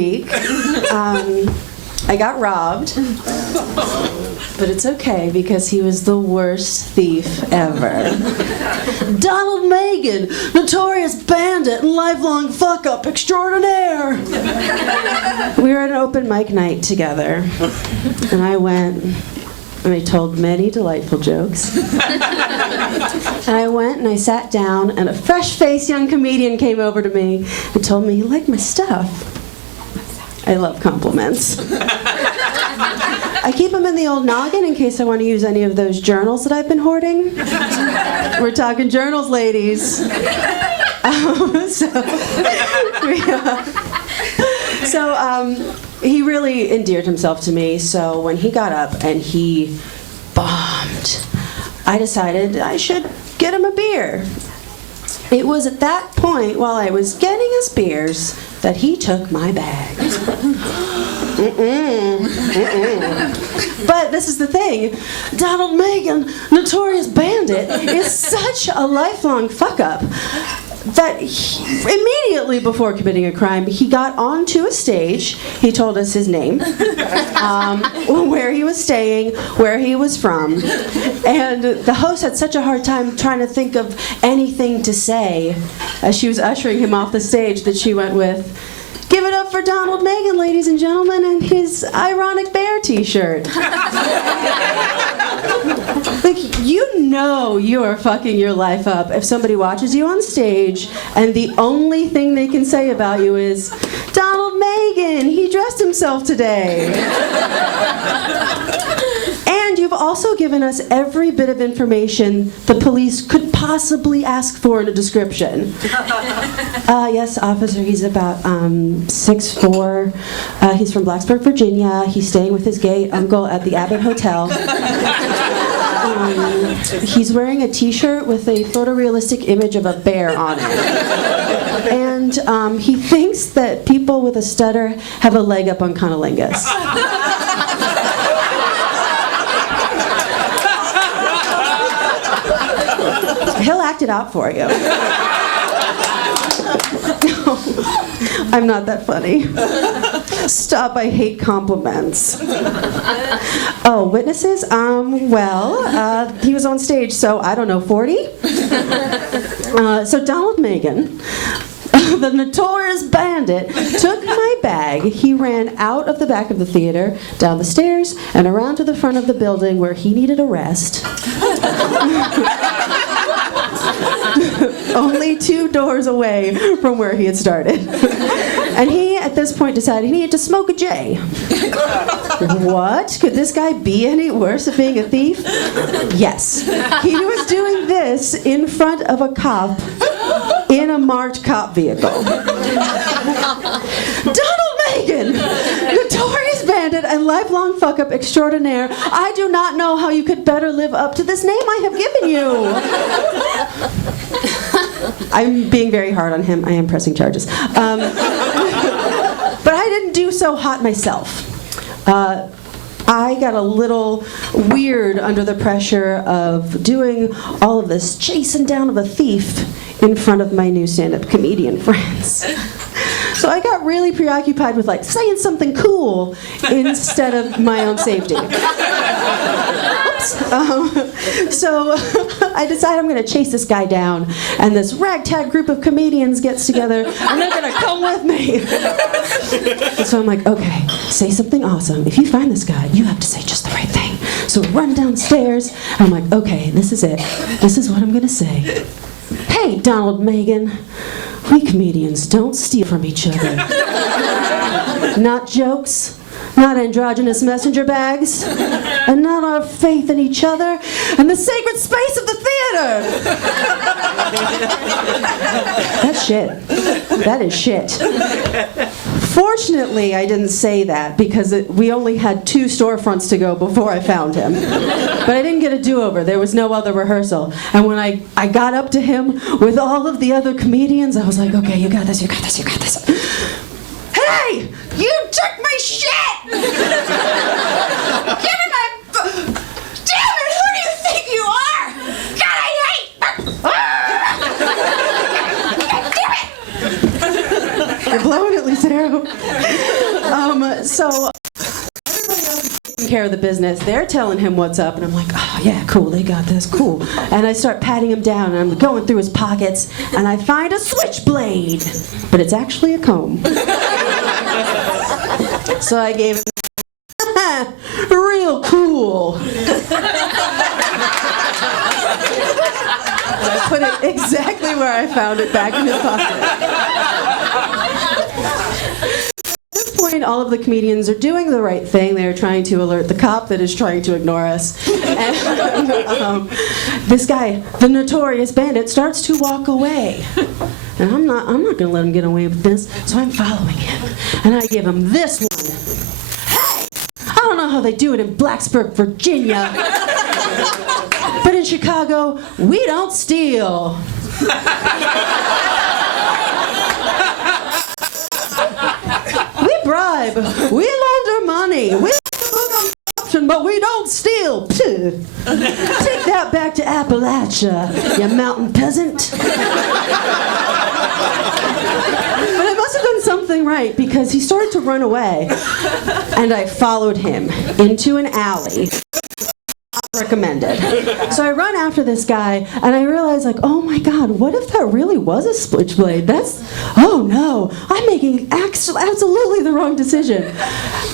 week. I got robbed, but it's okay because he was the worst thief ever. Donald Megan, notorious bandit and lifelong fuck-up extraordinaire. We were at an open mic night together, and I went, and I told many delightful jokes. And I went and I sat down, and a fresh-faced young comedian came over to me and told me he liked my stuff. I love compliments. I keep them in the old noggin in case I want to use any of those journals that I've been hoarding. We're talking journals, ladies. He really endeared himself to me, so when he got up and he bombed, I decided I should get him a beer. It was at that point, while I was getting us beers, that he took my bag. But this is the thing. Donald Megan, notorious bandit, is such a lifelong fuck-up that immediately before committing a crime, he got onto a stage. He told us his name, where he was staying, where he was from, and the host had such a hard time trying to think of anything to say as she was ushering him off the stage that she went with, "Give it up for Donald Megan, ladies and gentlemen, and his ironic bear t-shirt." Like, you know you are fucking your life up if somebody watches you on stage and the only thing they can say about you is, "Donald Megan, he dressed himself today." And you've also given us every bit of information the police could possibly ask for in a description. Yes, officer, he's about 6'4". He's from Blacksburg, Virginia. He's staying with his gay uncle at the Abbott Hotel. He's wearing a t-shirt with a photorealistic image of a bear on it. And he thinks that people with a stutter have a leg up on cunnilingus. He'll act it out for you. No, I'm not that funny. Stop, I hate compliments. Oh, witnesses? He was on stage, so I don't know, 40? So Donald Megan, the notorious bandit, took my bag. He ran out of the back of the theater, down the stairs, and around to the front of the building where he needed a rest. Only 2 doors away from where he had started. And he, at this point, decided he needed to smoke a J. What? Could this guy be any worse at being a thief? Yes. He was doing this in front of a cop in a marked cop vehicle. Donald Megan, notorious bandit and lifelong fuck-up extraordinaire, I do not know how you could better live up to this name I have given you. I'm being very hard on him. I am pressing charges. But I didn't do so hot myself. I got a little weird under the pressure of doing all of this chasing down of a thief in front of my new stand-up comedian friends. So I got really preoccupied with saying something cool instead of my own safety. Oops. So I decided I'm going to chase this guy down, and this ragtag group of comedians gets together, and they're going to come with me. And so I'm like, okay, say something awesome. If you find this guy, you have to say just the right thing. So run downstairs, and I'm like, okay, this is it. This is what I'm going to say. Hey, Donald Megan, we comedians don't steal from each other. Not jokes, not androgynous messenger bags, and not our faith in each other and the sacred space of the theater. That's shit. That is shit. Fortunately, I didn't say that because we only had 2 storefronts to go before I found him. But I didn't get a do-over. There was no other rehearsal. And when I got up to him with all of the other comedians, I was like, okay, you got this, you got this, you got this. Hey! You took my shit! Give me my... Damn it! Who do you think you are? God, I hate... You're blowing it, Lucero. So everybody else is taking care of the business. They're telling him what's up, and I'm like, oh yeah, cool, they got this, cool. And I start patting him down, and I'm going through his pockets, and I find a switchblade, but it's actually a comb. So I gave him real cool. I put it exactly where I found it, back in his pocket. At this point, all of the comedians are doing the right thing. They're trying to alert the cop that is trying to ignore us. And this guy, the notorious bandit, starts to walk away. And I'm not going to let him get away with this, so I'm following him. And I give him this one. Hey! I don't know how they do it in Blacksburg, Virginia. But in Chicago, we don't steal. We bribe. We launder money. We corruption, but we don't steal. Take that back to Appalachia, you mountain peasant. But I must have done something right, because he started to run away, and I followed him into an alley. Recommended. So I run after this guy, and I realize, like, oh my God, what if that really was a switchblade? Oh no, I'm making absolutely the wrong decision.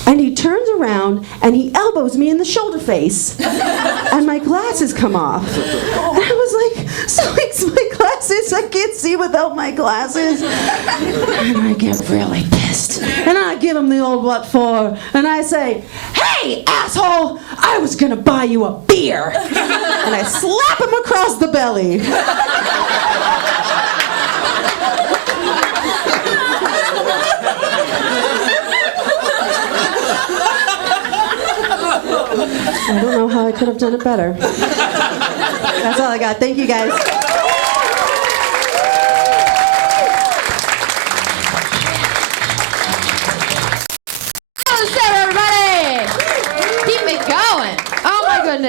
And he turns around, and he elbows me in the shoulder face, and my glasses come off. And I was like, so it's my glasses, I can't see without my glasses. And I get really pissed, and I give him the old what for, and I say, hey, asshole, I was gonna buy you a beer. And I slap him across the belly. I don't know how I could have done it better. That's all I got. Thank you, guys.